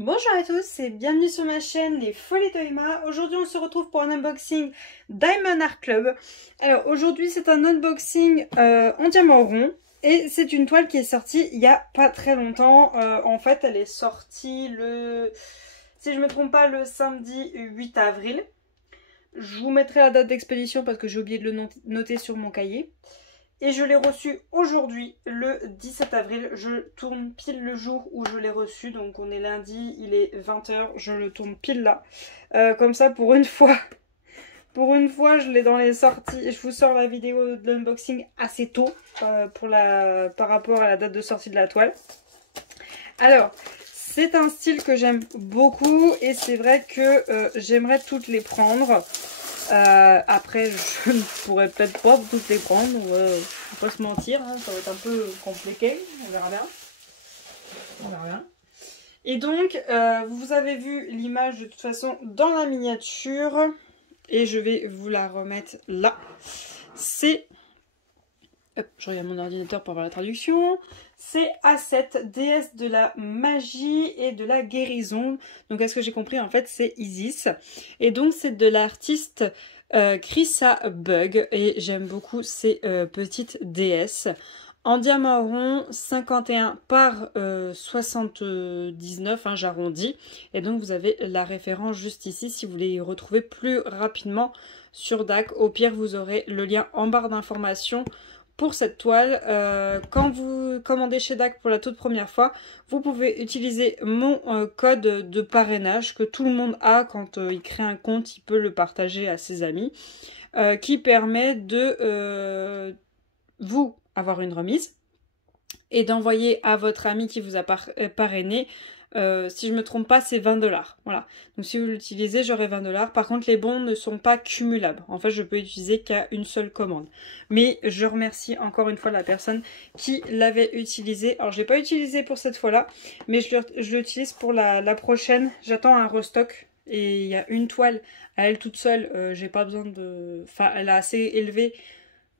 Bonjour à tous et bienvenue sur ma chaîne Les Folies d'Oima. Aujourd'hui on se retrouve pour un unboxing Diamond Art Club. Alors aujourd'hui c'est un unboxing en diamant rond et c'est une toile qui est sortie il y a pas très longtemps. En fait elle est sortie le, si je me trompe pas, le samedi 8 avril. Je vous mettrai la date d'expédition parce que j'ai oublié de le noter sur mon cahier. Et je l'ai reçu aujourd'hui, le 17 avril. Je tourne pile le jour où je l'ai reçu. Donc on est lundi, il est 20 h. Je le tourne pile là. Comme ça, pour une fois, je l'ai dans les sorties. Et je vous sors la vidéo de l'unboxing assez tôt par rapport à la date de sortie de la toile. Alors, c'est un style que j'aime beaucoup. Et c'est vrai que j'aimerais toutes les prendre. Après je ne pourrais peut-être pas toutes les prendre, on va pas se mentir, hein, ça va être un peu compliqué, on verra bien. On verra bien. Et donc vous avez vu l'image de toute façon dans la miniature et je vais vous la remettre là. C'est, hop, je regarde mon ordinateur pour voir la traduction. C'est A7, déesse de la magie et de la guérison. Donc à ce que j'ai compris, en fait, c'est Isis. Et donc c'est de l'artiste Chrissa Bug. Et j'aime beaucoup ces petites déesses. En diamant rond, 51 par 79, hein, j'arrondis. Et donc vous avez la référence juste ici si vous voulez y retrouver plus rapidement sur DAC. Au pire, vous aurez le lien en barre d'informations. Pour cette toile, quand vous commandez chez DAC pour la toute première fois, vous pouvez utiliser mon code de parrainage que tout le monde a quand il crée un compte, il peut le partager à ses amis, qui permet de vous avoir une remise et d'envoyer à votre ami qui vous a parrainé. Si je ne me trompe pas, c'est 20 $. Voilà. Donc si vous l'utilisez, j'aurai 20 $. Par contre, les bons ne sont pas cumulables. En fait, je peux utiliser qu'à une seule commande. Mais je remercie encore une fois la personne qui l'avait utilisé. Alors, je ne l'ai pas utilisé pour cette fois-là, mais je l'utilise pour la prochaine. J'attends un restock. Et il y a une toile à elle toute seule. J'ai pas besoin de... Enfin, elle est assez élevée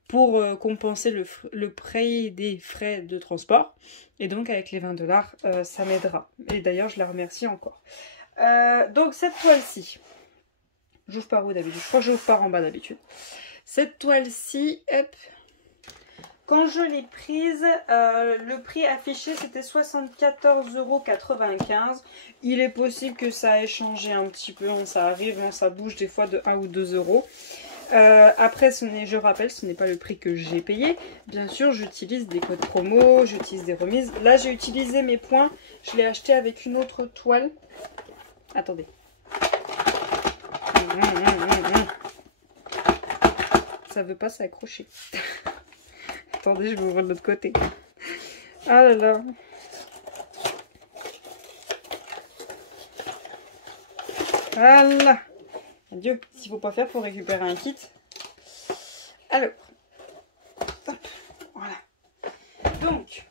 pour compenser le prix des frais de transport. Et donc avec les 20 $, ça m'aidera. Et d'ailleurs, je la remercie encore. Donc cette toile-ci, j'ouvre par où d'habitude? Je crois que j'ouvre par en bas d'habitude. Cette toile-ci, hop, quand je l'ai prise, le prix affiché c'était 74,95 €. Il est possible que ça ait changé un petit peu, hein, ça arrive, hein, ça bouge des fois de 1 ou 2 €. Après, je rappelle, ce n'est pas le prix que j'ai payé. Bien sûr, j'utilise des codes promo, j'utilise des remises. Là, j'ai utilisé mes points. Je l'ai acheté avec une autre toile. Attendez. Ça veut pas s'accrocher. Attendez, je vais ouvrir de l'autre côté. Ah là là. Voilà. Adieu, s'il ne faut pas faire pour récupérer un kit. Alors, hop, voilà. Donc,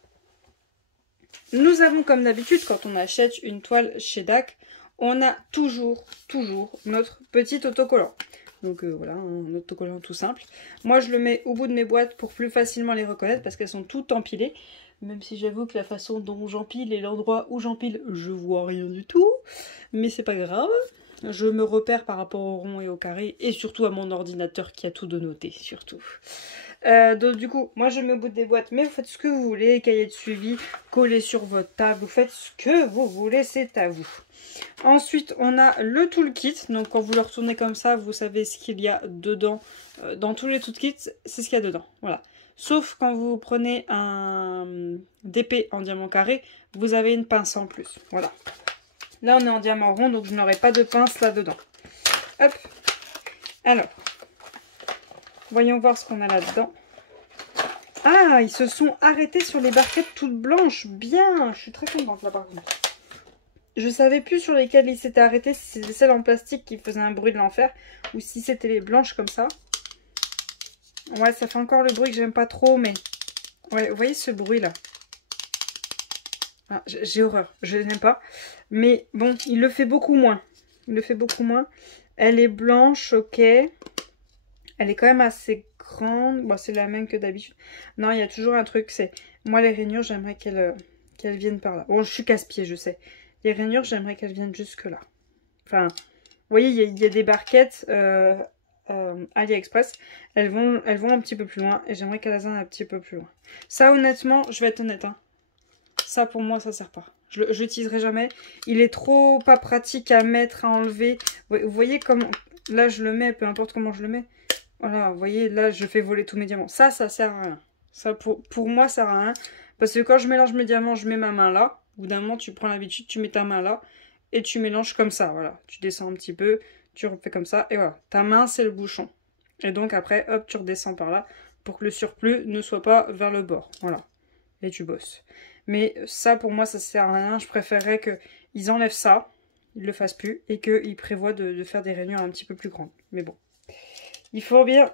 nous avons comme d'habitude, quand on achète une toile chez DAC, on a toujours notre petit autocollant. Donc voilà, un autocollant tout simple. Moi, je le mets au bout de mes boîtes pour plus facilement les reconnaître parce qu'elles sont toutes empilées. Même si j'avoue que la façon dont j'empile et l'endroit où j'empile, je vois rien du tout. Mais c'est pas grave. Je me repère par rapport au rond et au carré et surtout à mon ordinateur qui a tout de noté, surtout. Donc du coup, moi je mets au bout des boîtes, mais vous faites ce que vous voulez, cahier de suivi, collé sur votre table, vous faites ce que vous voulez, c'est à vous. Ensuite, on a le toolkit, donc quand vous le retournez comme ça, vous savez ce qu'il y a dedans. Dans tous les toolkits, c'est ce qu'il y a dedans, voilà. Sauf quand vous prenez un DP en diamant carré, vous avez une pince en plus, voilà. Là, on est en diamant rond, donc je n'aurai pas de pince là-dedans. Hop. Alors, voyons voir ce qu'on a là-dedans. Ah, ils se sont arrêtés sur les barquettes toutes blanches. Bien, je suis très contente là par contre. Je savais plus sur lesquelles ils s'étaient arrêtés, si c'était celles en plastique qui faisaient un bruit de l'enfer, ou si c'était les blanches comme ça. Ouais, ça fait encore le bruit que j'aime pas trop, mais... Ouais, vous voyez ce bruit là? Ah, j'ai horreur, je n'aime pas. Mais bon, il le fait beaucoup moins. Il le fait beaucoup moins. Elle est blanche, ok. Elle est quand même assez grande. Bon, c'est la même que d'habitude. Non, il y a toujours un truc, c'est... Moi, les rainures, j'aimerais qu'elles viennent par là. Bon, je suis casse-pied, je sais. Les rainures, j'aimerais qu'elles viennent jusque là. Enfin, vous voyez, il y a des barquettes AliExpress. Elles vont un petit peu plus loin et j'aimerais qu'elles aillent un petit peu plus loin. Ça, honnêtement, je vais être honnête, hein. Ça, pour moi, ça sert pas. Je l'utiliserai jamais. Il est trop pas pratique à mettre, à enlever. Vous voyez comment... Là, je le mets, peu importe comment je le mets. Voilà, vous voyez, là, je fais voler tous mes diamants. Ça sert à rien. Ça, pour moi, ça sert à rien. Parce que quand je mélange mes diamants, je mets ma main là. Au bout d'un moment, tu prends l'habitude, tu mets ta main là. Et tu mélanges comme ça, voilà. Tu descends un petit peu, tu refais comme ça. Et voilà, ta main, c'est le bouchon. Et donc, après, hop, tu redescends par là. Pour que le surplus ne soit pas vers le bord. Voilà. Et tu bosses. Mais ça, pour moi, ça sert à rien. Je préférerais qu'ils enlèvent ça, ils le fassent plus, et qu'ils prévoient de faire des rainures un petit peu plus grandes. Mais bon, il faut bien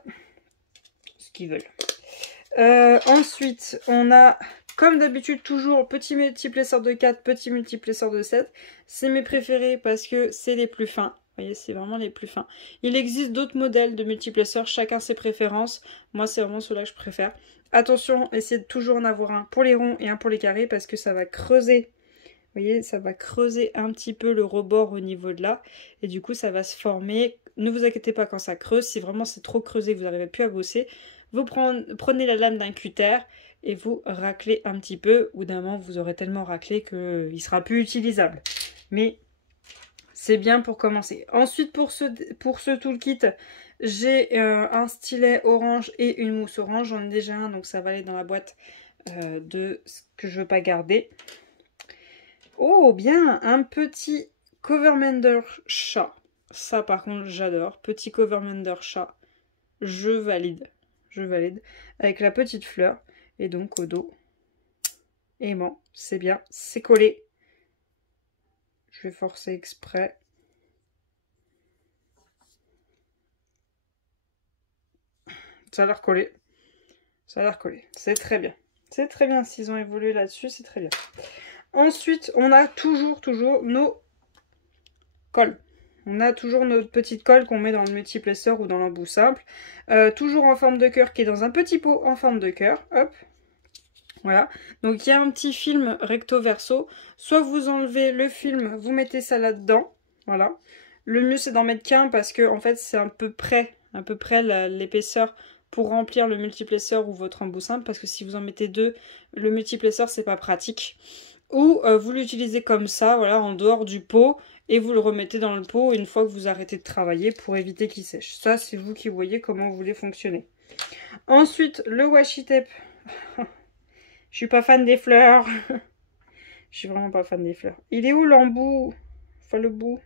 ce qu'ils veulent. Ensuite, on a, comme d'habitude, toujours petit multiplesseur de 4, petit multiplesseur de 7. C'est mes préférés parce que c'est les plus fins. Vous voyez, c'est vraiment les plus fins. Il existe d'autres modèles de multiplesseurs, chacun ses préférences. Moi, c'est vraiment ceux-là que je préfère. Attention, essayez de toujours en avoir un pour les ronds et un pour les carrés parce que ça va creuser. Vous voyez, ça va creuser un petit peu le rebord au niveau de là. Et du coup, ça va se former. Ne vous inquiétez pas quand ça creuse. Si vraiment c'est trop creusé que vous n'arrivez plus à bosser, vous prenez la lame d'un cutter et vous raclez un petit peu. Ou d'un moment, vous aurez tellement raclé qu'il ne sera plus utilisable. Mais c'est bien pour commencer. Ensuite, pour ce toolkit, j'ai un stylet orange et une mousse orange. J'en ai déjà un, donc ça va aller dans la boîte de ce que je veux pas garder. Oh, bien, un petit Covermander chat. Ça, par contre, j'adore. Petit Covermander chat. Je valide. Je valide. Avec la petite fleur. Et donc, au dos. Aimant. C'est bien. C'est collé. Je vais forcer exprès. Ça a l'air collé. Ça a l'air collé. C'est très bien. C'est très bien. S'ils ont évolué là-dessus, c'est très bien. Ensuite, on a toujours nos cols. On a toujours notre petite colle qu'on met dans le multiplesseur ou dans l'embout simple. Toujours en forme de cœur qui est dans un petit pot en forme de cœur. Hop. Voilà. Donc il y a un petit film recto verso. Soit vous enlevez le film, vous mettez ça là-dedans. Voilà. Le mieux c'est d'en mettre qu'un parce que en fait c'est à peu près l'épaisseur pour remplir le multiplesseur ou votre embout simple. Parce que si vous en mettez deux, le multiplesseur c'est pas pratique. Ou vous l'utilisez comme ça, voilà, en dehors du pot. Et vous le remettez dans le pot une fois que vous arrêtez de travailler pour éviter qu'il sèche. Ça, c'est vous qui voyez comment vous voulez fonctionner. Ensuite, le washi tape. Je suis pas fan des fleurs. Je suis vraiment pas fan des fleurs. Il est où l'embout? Enfin, le bout.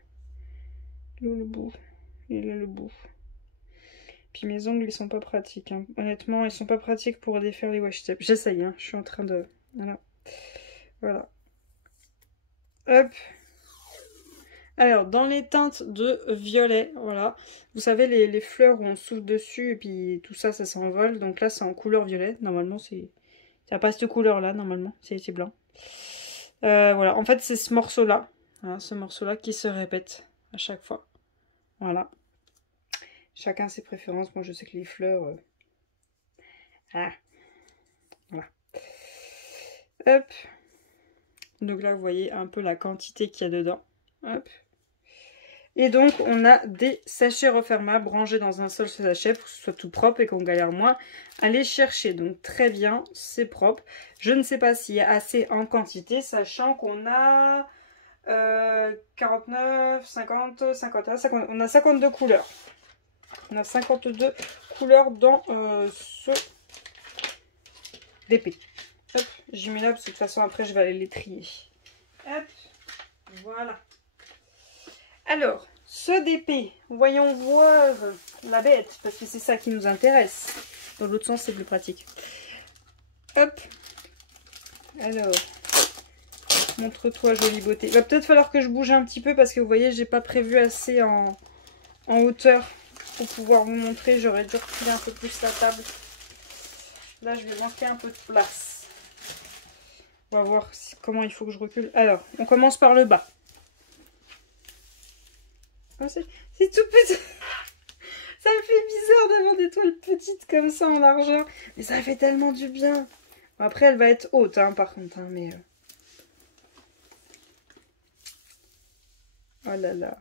Il est où le bout? Il est là le bout. Puis mes ongles, ils sont pas pratiques. Hein. Honnêtement, ils sont pas pratiques pour défaire les washi tape. J'essaye, hein. Je suis en train de... Voilà. Voilà. Hop. Alors, dans les teintes de violet, voilà. Vous savez, les fleurs où on souffle dessus et puis tout ça, ça s'envole. Donc là, c'est en couleur violet. Normalement, c'est... Ça passe de couleur-là, normalement. C'est blanc. Voilà. En fait, c'est ce morceau-là. Voilà, ce morceau-là qui se répète à chaque fois. Voilà. Chacun ses préférences. Moi, je sais que les fleurs... Ah. Voilà. Hop. Donc là, vous voyez un peu la quantité qu'il y a dedans. Hop. Et donc, on a des sachets refermables rangés dans un seul sachet pour que ce soit tout propre et qu'on galère moins à les chercher. Donc, très bien, c'est propre. Je ne sais pas s'il y a assez en quantité, sachant qu'on a 49, 50, 51, 50. On a 52 couleurs. On a 52 couleurs dans ce DP. Hop, j'y mets là parce que de toute façon, après, je vais aller les trier. Hop, voilà. Alors, ce DP, voyons voir la bête, parce que c'est ça qui nous intéresse. Dans l'autre sens, c'est plus pratique. Hop. Alors, montre-toi, jolie beauté. Il va peut-être falloir que je bouge un petit peu, parce que vous voyez, j'ai pas prévu assez en hauteur pour pouvoir vous montrer. J'aurais dû reculer un peu plus la table. Là, je vais manquer un peu de place. On va voir comment il faut que je recule. Alors, on commence par le bas. C'est tout petit. Ça me fait bizarre d'avoir des toiles petites comme ça en largeur. Mais ça fait tellement du bien. Après, elle va être haute, hein, par contre. Hein, mais Oh là là.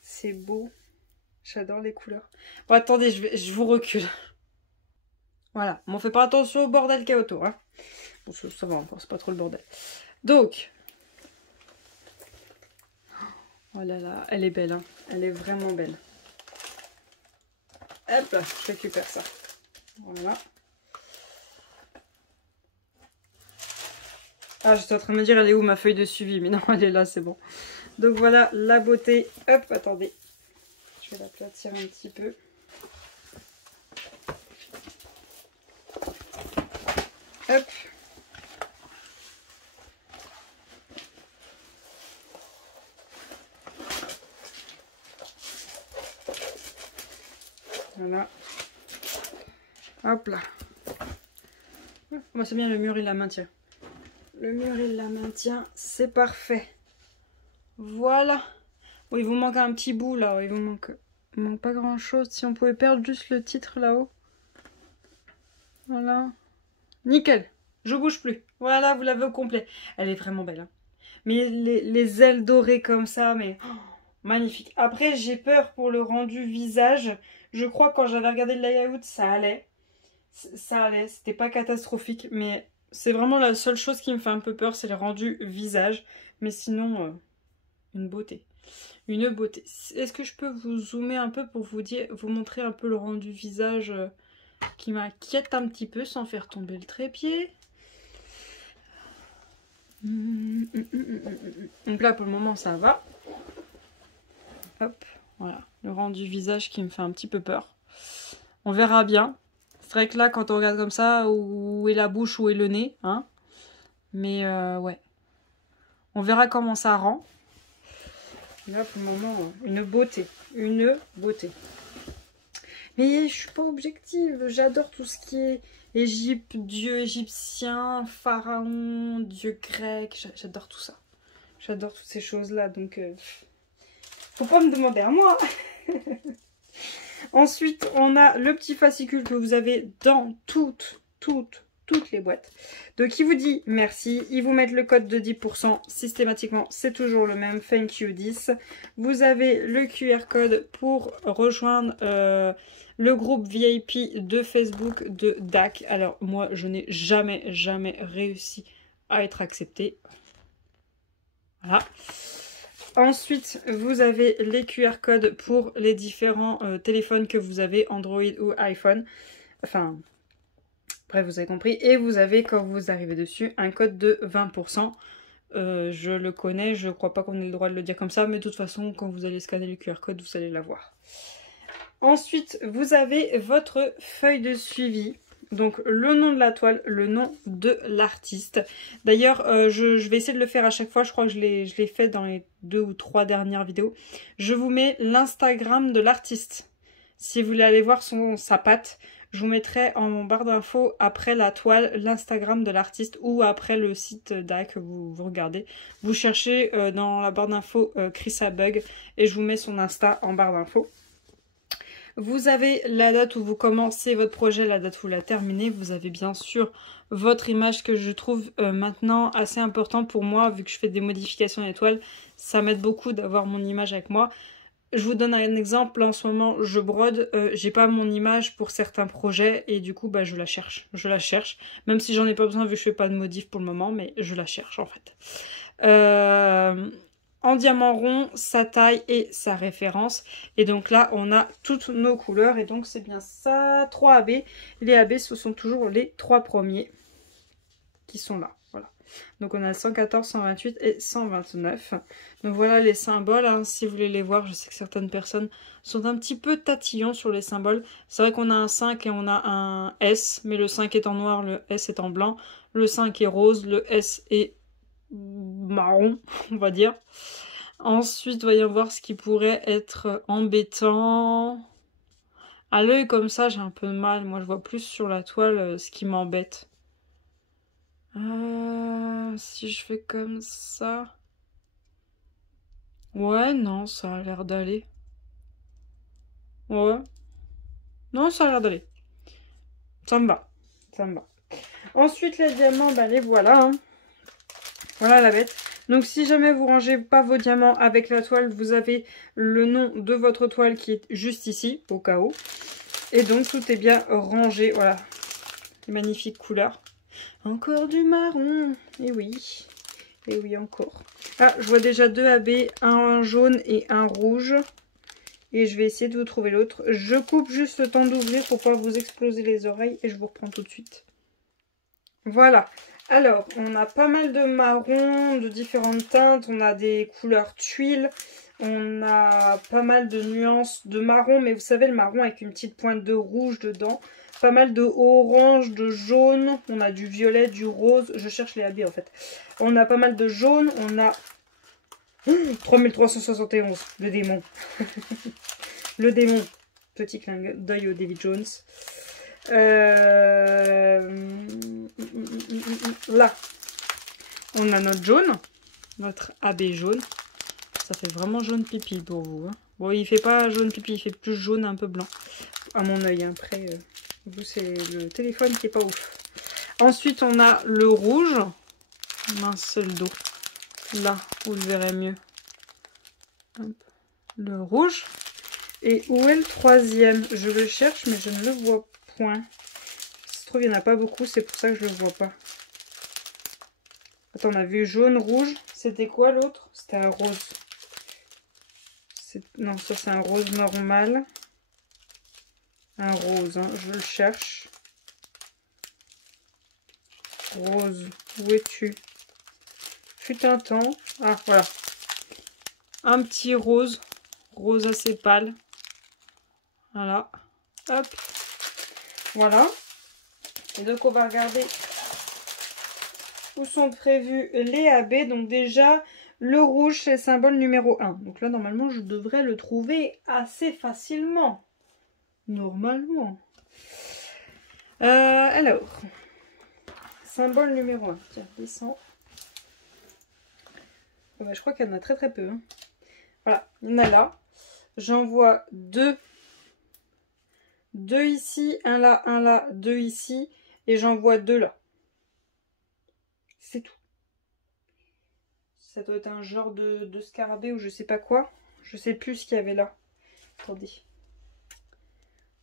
C'est beau. J'adore les couleurs. Bon, attendez, je vous recule. Voilà. Bon, on fait pas attention au bordel qu'il y a autour. Hein. Bon, ça va encore, c'est pas trop le bordel. Donc. Oh là là, elle est belle. Hein. Elle est vraiment belle. Hop là, je récupère ça. Voilà. Ah, j'étais en train de me dire, elle est où ma feuille de suivi? Mais non, elle est là, c'est bon. Donc voilà, la beauté. Hop, attendez. Je vais l'aplatir un petit peu. Hop. Voilà. Hop là. Moi, c'est bien, le mur, il la maintient. Le mur, il la maintient. C'est parfait. Voilà. Oh, il vous manque un petit bout, là. Il vous manque pas grand-chose. Si on pouvait perdre juste le titre, là-haut. Voilà. Nickel. Je bouge plus. Voilà, vous l'avez au complet. Elle est vraiment belle. Hein. Mais les ailes dorées comme ça, mais... Oh, magnifique. Après, j'ai peur pour le rendu visage. Je crois que quand j'avais regardé le layout, ça allait. Ça allait. C'était pas catastrophique. Mais c'est vraiment la seule chose qui me fait un peu peur, c'est le rendu visage. Mais sinon, une beauté. Une beauté. Est-ce que je peux vous zoomer un peu pour vous montrer un peu le rendu visage qui m'inquiète un petit peu sans faire tomber le trépied. Donc là, pour le moment, ça va. Hop, voilà. Le rendu visage qui me fait un petit peu peur. On verra bien. C'est vrai que là, quand on regarde comme ça, où est la bouche, où est le nez, hein. Mais ouais. On verra comment ça rend. Là, pour le moment, une beauté. Une beauté. Mais je suis pas objective. J'adore tout ce qui est Égypte, dieu égyptien, pharaon, dieu grec. J'adore tout ça. J'adore toutes ces choses-là. Donc, faut pas me demander à moi. Ensuite, on a le petit fascicule que vous avez dans toutes les boîtes. Donc, il vous dit merci. Ils vous mettent le code de 10%. Systématiquement, c'est toujours le même. Thank you 10. Vous avez le QR code pour rejoindre le groupe VIP de Facebook de DAC. Alors, moi, je n'ai jamais réussi à être acceptée. Voilà. Ensuite, vous avez les QR codes pour les différents téléphones que vous avez, Android ou iPhone. Enfin... Bref, vous avez compris. Et vous avez, quand vous arrivez dessus, un code de 20%. Je le connais, je ne crois pas qu'on ait le droit de le dire comme ça, mais de toute façon, quand vous allez scanner le QR code, vous allez l'avoir. Ensuite, vous avez votre feuille de suivi. Donc, le nom de la toile, le nom de l'artiste. D'ailleurs, je vais essayer de le faire à chaque fois. Je crois que je l'ai fait dans les 2 ou 3 dernières vidéos. Je vous mets l'Instagram de l'artiste. Si vous voulez aller voir sa patte, je vous mettrai en barre d'infos après la toile l'Instagram de l'artiste ou après le site DAC que vous regardez. Vous cherchez dans la barre d'infos Chris Bug et je vous mets son Insta en barre d'infos. Vous avez la date où vous commencez votre projet, la date où vous la terminez. Vous avez bien sûr votre image que je trouve maintenant assez important pour moi vu que je fais des modifications d'étoiles. Ça m'aide beaucoup d'avoir mon image avec moi. Je vous donne un exemple, en ce moment je brode, j'ai pas mon image pour certains projets et du coup bah, je la cherche, même si j'en ai pas besoin vu que je fais pas de modif pour le moment, mais je la cherche en fait. En diamant rond, sa taille et sa référence, et donc là on a toutes nos couleurs et donc c'est bien ça, 3 AB, les AB ce sont toujours les 3 premiers qui sont là. Voilà. Donc on a 114, 128 et 129. Donc voilà les symboles, hein, si vous voulez les voir, je sais que certaines personnes sont un petit peu tatillons sur les symboles. C'est vrai qu'on a un 5 et on a un S, mais le 5 est en noir, le S est en blanc. Le 5 est rose, le S est marron, on va dire. Ensuite, voyons voir ce qui pourrait être embêtant. À l'œil comme ça, j'ai un peu de mal. Moi, je vois plus sur la toile ce qui m'embête. Si je fais comme ça... Ouais, non, ça a l'air d'aller. Ouais. Non, ça a l'air d'aller. Ça me va. Ça me va. Ensuite, les diamants, bah les voilà. Hein. Voilà la bête. Donc si jamais vous rangez pas vos diamants avec la toile, vous avez le nom de votre toile qui est juste ici, au cas où. Et donc tout est bien rangé, voilà. Magnifique couleur. Encore du marron, et oui encore. Ah, je vois déjà 2 AB, un jaune et un rouge. Et je vais essayer de vous trouver l'autre. Je coupe juste le temps d'ouvrir pour pas vous exploser les oreilles et je vous reprends tout de suite. Voilà. Alors, on a pas mal de marron, de différentes teintes. On a des couleurs tuiles. On a pas mal de nuances de marron. Mais vous savez, le marron avec une petite pointe de rouge dedans. Pas mal de orange, de jaune. On a du violet, du rose. Je cherche les habits en fait. On a pas mal de jaune. On a 3371, le démon. Le démon. Petit clin d'œil au David Jones. Là, on a notre jaune. Notre AB jaune. Ça fait vraiment jaune pipi pour vous. Hein. Bon, il fait pas jaune pipi, il fait plus jaune un peu blanc. À mon œil, hein. Après, vous, c'est le téléphone qui est pas ouf. Ensuite, on a le rouge. Mince, c'est le dos. Là, vous le verrez mieux. Hop. Le rouge. Et où est le troisième? Je le cherche, mais je ne le vois point. Si se trouve, il n'y en a pas beaucoup, c'est pour ça que je ne le vois pas. Attends, on a vu jaune, rouge. C'était quoi l'autre? C'était un rose. Non, ça c'est un rose normal. Un rose, hein. Je le cherche. Rose, où es-tu? Fut un temps. Ah, voilà. Un petit rose. Rose assez pâle. Voilà. Hop. Voilà. Et donc, on va regarder où sont prévus les AB. Donc, déjà, le rouge, c'est le symbole numéro 1. Donc là, normalement, je devrais le trouver assez facilement. Normalement. Alors, symbole numéro 1. Tiens, descends. Oh, bah, je crois qu'il y en a très très peu. Hein. Voilà, il y en a là. J'en vois 2. 2 ici, un là, 2 ici. Et j'en vois 2 là. C'est tout. Ça doit être un genre de scarabée ou je sais pas quoi. Je sais plus ce qu'il y avait là. Attendez.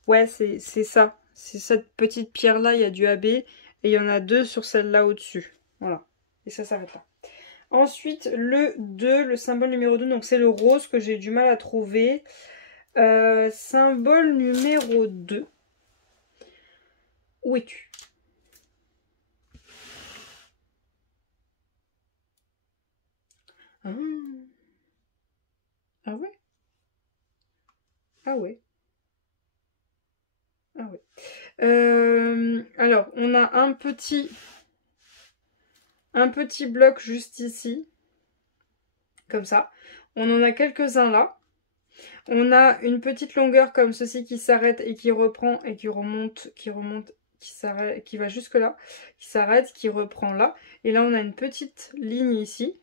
Ouais, c'est ça. C'est cette petite pierre-là, il y a du AB. Et il y en a 2 sur celle-là au-dessus. Voilà. Et ça s'arrête là. Ensuite, le 2, le symbole numéro 2. Donc, c'est le rose que j'ai du mal à trouver. Symbole numéro 2. Où es-tu? Ah. Ah ouais? Ah ouais. Ah ouais. Alors, on a un petit bloc juste ici. Comme ça. On en a quelques-uns là. On a une petite longueur comme ceci qui s'arrête et qui reprend et qui remonte, qui s'arrête, qui va jusque là, qui s'arrête, qui reprend là. Et là, on a une petite ligne ici.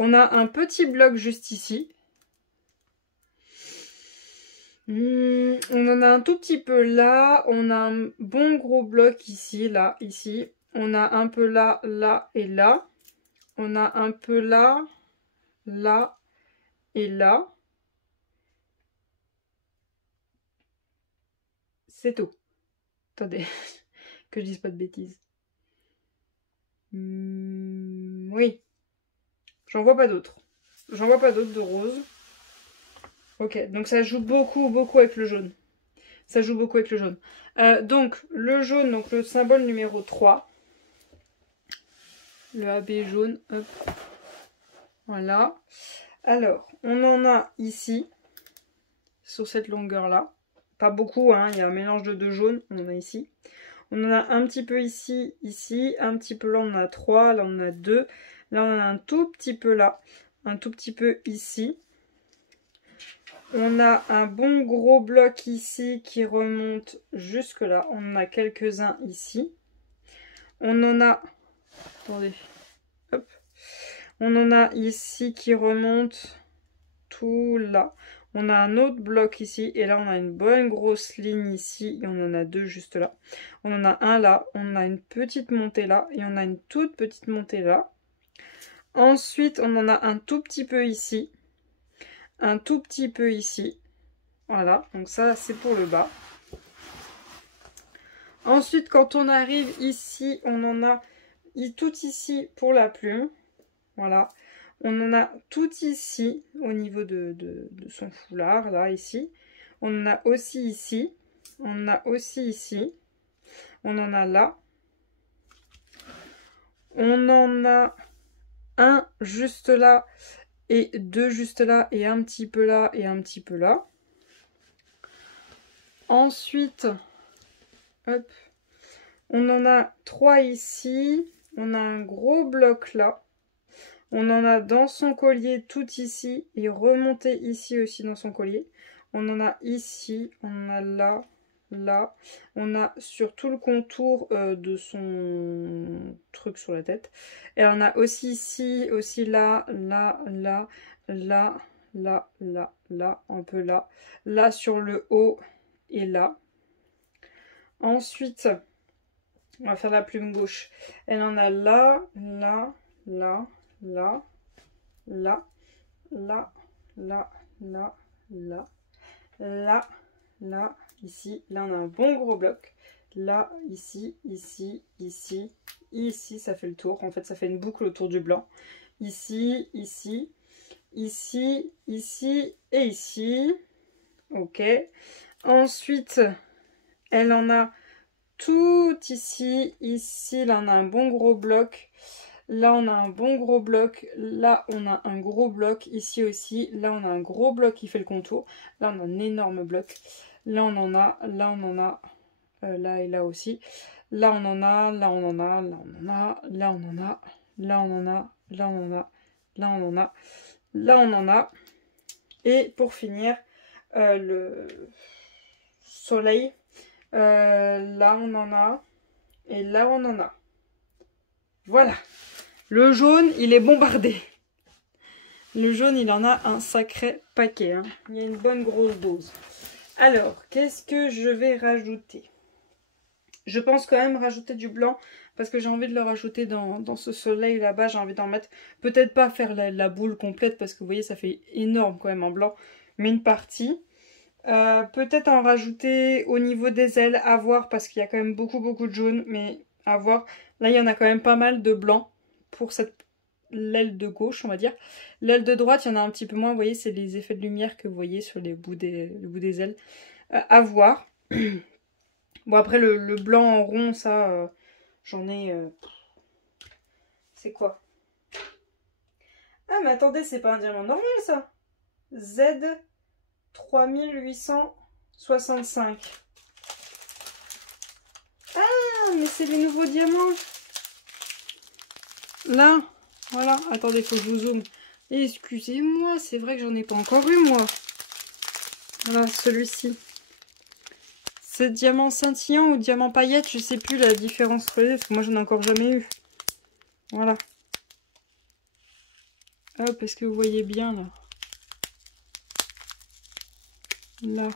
On a un petit bloc juste ici. On en a un tout petit peu là. On a un bon gros bloc ici, là, ici. On a un peu là, là et là. On a un peu là, là et là. C'est tout. Attendez, que je dise pas de bêtises. Oui. J'en vois pas d'autres. J'en vois pas d'autres de rose. Ok, donc ça joue beaucoup, beaucoup avec le jaune. Ça joue beaucoup avec le jaune. Donc, le jaune, donc le symbole numéro 3. Le AB jaune, hop. Voilà. Alors, on en a ici, sur cette longueur-là. Pas beaucoup, hein, il y a un mélange de 2 jaunes, on en a ici. On en a un petit peu ici, ici, un petit peu là, on en a 3, là on en a 2. Là on en a un tout petit peu là, un tout petit peu ici. On a un bon gros bloc ici qui remonte jusque là. On en a quelques-uns ici. On en a... Attendez. Hop. On en a ici qui remonte tout là. On a un autre bloc ici. Et là, on a une bonne grosse ligne ici. Et on en a 2 juste là. On en a un là. On a une petite montée là. Et on a une toute petite montée là. Ensuite, on en a un tout petit peu ici. Un tout petit peu ici. Voilà, donc ça, c'est pour le bas. Ensuite, quand on arrive ici, on en a tout ici pour la plume. Voilà. On en a tout ici, au niveau de son foulard, là, ici. On en a aussi ici. On en a aussi ici. On en a là. On en a un juste là, et deux juste là, et un petit peu là, et un petit peu là. Ensuite, hop, on en a 3 ici. On a un gros bloc là. On en a dans son collier tout ici et remonté ici aussi dans son collier. On en a ici, on en a là, là. On a sur tout le contour de son truc sur la tête. Et on a aussi ici, aussi là, là, là, là, là, là, là, un peu là. Là sur le haut et là. Ensuite, on va faire la plume gauche. Elle en a là, là, là, là, là, là, là, là, là, là, là, ici. Là, on a un bon gros bloc. Là, ici, ici, ici, ici, ça fait le tour. En fait, ça fait une boucle autour du blanc. Ici, ici, ici, ici et ici. Ok. Ensuite, elle en a tout ici, ici, là on a un bon gros bloc, là on a un bon gros bloc, là on a un gros bloc, ici aussi, là on a un gros bloc qui fait le contour, là on a un énorme bloc, là on en a, là on en a, là et là aussi, là on en a, là on en a, là on en a, là on en a, là on en a, là on en a, là on en a, là on en a, et pour finir, le soleil. Là on en a et là on en a. Voilà. Le jaune il est bombardé. Le jaune il en a un sacré paquet. Hein. Il y a une bonne grosse dose. Alors qu'est-ce que je vais rajouter? Je pense quand même rajouter du blanc parce que j'ai envie de le rajouter dans ce soleil là-bas. J'ai envie d'en mettre, peut-être pas faire la boule complète parce que vous voyez ça fait énorme quand même en blanc, mais une partie. Peut-être en rajouter au niveau des ailes, à voir, parce qu'il y a quand même beaucoup de jaune, mais à voir. Là, il y en a quand même pas mal de blanc pour l'aile de gauche, on va dire. L'aile de droite, il y en a un petit peu moins. Vous voyez, c'est les effets de lumière que vous voyez sur le bout des ailes. À voir. Bon, après, le blanc en rond, ça, j'en ai... C'est quoi? Ah, mais attendez, c'est pas un diamant normal, ça. Z 3865. Ah, mais c'est les nouveaux diamants. Là, voilà. Attendez, faut que je vous zoome. Excusez-moi, c'est vrai que j'en ai pas encore eu, moi. Voilà, celui-ci. C'est diamant scintillant ou diamant paillette, je sais plus la différence entre les deux, parce que moi, j'en ai encore jamais eu. Voilà. Hop, est-ce que vous voyez bien, là? Là.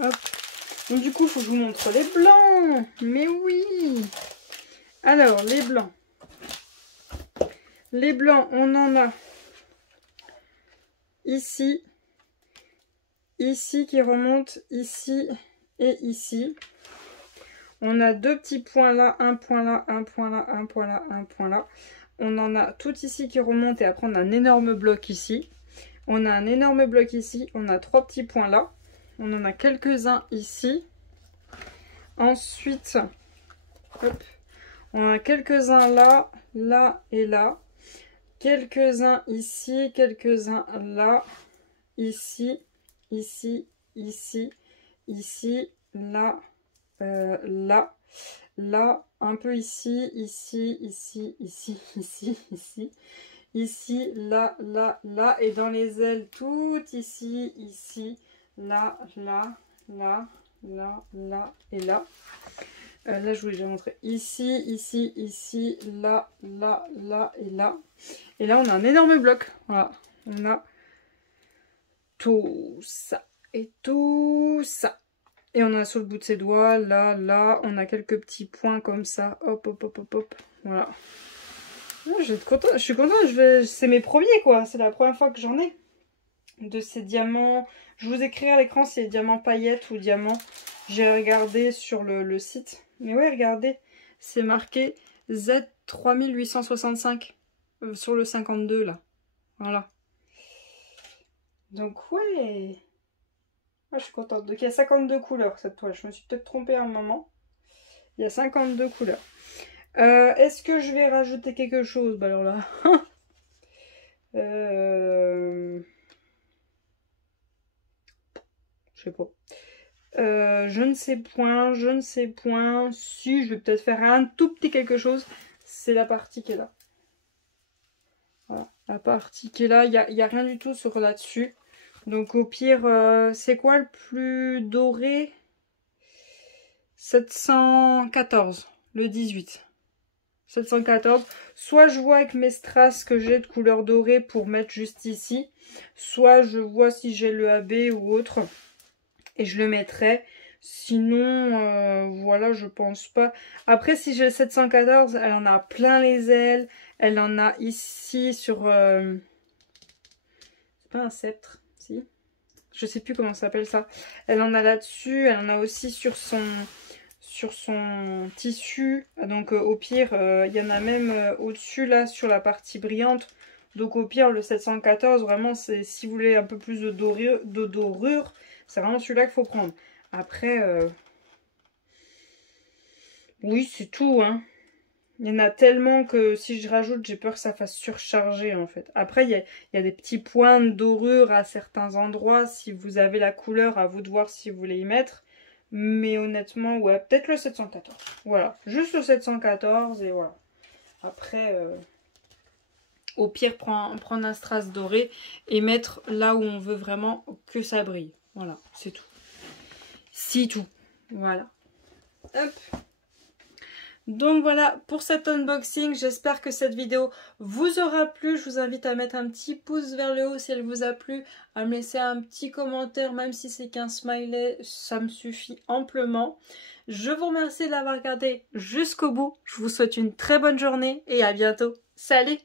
Hop. Donc du coup, il faut que je vous montre les blancs. Mais oui. Alors, les blancs. Les blancs, on en a ici. Ici qui remonte, ici et ici. On a deux petits points là, un point là, un point là, un point là, un point là. On en a tout ici qui remonte et après on a un énorme bloc ici. On a un énorme bloc ici. On a trois petits points là. On en a quelques-uns ici. Ensuite, hop, on a quelques-uns là, là et là. Quelques-uns ici, quelques-uns là, ici, ici, ici, ici, là, là, là, un peu ici, ici, ici, ici, ici, ici, ici, là, là, là, et dans les ailes, tout ici, ici, là, là, là, là, là, et là. Là, je vous l'ai déjà montré. Ici, ici, ici, là, là, là, et là. Et là, on a un énorme bloc. Voilà, on a tout ça et tout ça. Et on a sur le bout de ses doigts, là, là, on a quelques petits points comme ça. Hop, hop, hop, hop, hop. Voilà. Je vais être contente. Je suis contente. C'est mes premiers, quoi. C'est la première fois que j'en ai. De ces diamants. Je vous écrirai à l'écran si c'est diamants paillettes ou diamants. J'ai regardé sur le site. Mais ouais, regardez. C'est marqué Z3865. Sur le 52, là. Voilà. Donc, ouais. Ah, je suis contente. Donc, il y a 52 couleurs, cette toile. Je me suis peut-être trompée à un moment. Il y a 52 couleurs. Est-ce que je vais rajouter quelque chose? Bah alors là... Je sais pas. Je ne sais point, je ne sais point. Si, je vais peut-être faire un tout petit quelque chose. C'est la partie qui est là. Voilà, la partie qui est là. Il n'y a rien du tout sur là-dessus. Donc au pire, c'est quoi le plus doré? 714, le 18. 714. Soit je vois avec mes strass que j'ai de couleur dorée pour mettre juste ici. Soit je vois si j'ai le AB ou autre. Et je le mettrai. Sinon, voilà, je pense pas. Après, si j'ai le 714, elle en a plein les ailes. Elle en a ici sur... C'est pas un sceptre, si. Je sais plus comment ça s'appelle ça. Elle en a là-dessus. Elle en a aussi sur son tissu. Donc au pire, il y en a même au-dessus, là, sur la partie brillante. Donc au pire, le 714, vraiment, c'est si vous voulez un peu plus de dorure, c'est vraiment celui-là qu'il faut prendre. Après, oui, c'est tout, hein. Il y en a tellement que si je rajoute, j'ai peur que ça fasse surcharger, en fait. Après, il y a des petits points de dorure à certains endroits. Si vous avez la couleur, à vous de voir si vous voulez y mettre. Mais honnêtement, ouais, peut-être le 714. Voilà, juste le 714 et voilà. Après, au pire, prendre un strass doré et mettre là où on veut vraiment que ça brille. Voilà, c'est tout. C'est tout. Voilà. Hop. Donc voilà pour cet unboxing, j'espère que cette vidéo vous aura plu. Je vous invite à mettre un petit pouce vers le haut si elle vous a plu, à me laisser un petit commentaire, même si c'est qu'un smiley, ça me suffit amplement. Je vous remercie d'avoir regardé jusqu'au bout. Je vous souhaite une très bonne journée et à bientôt. Salut!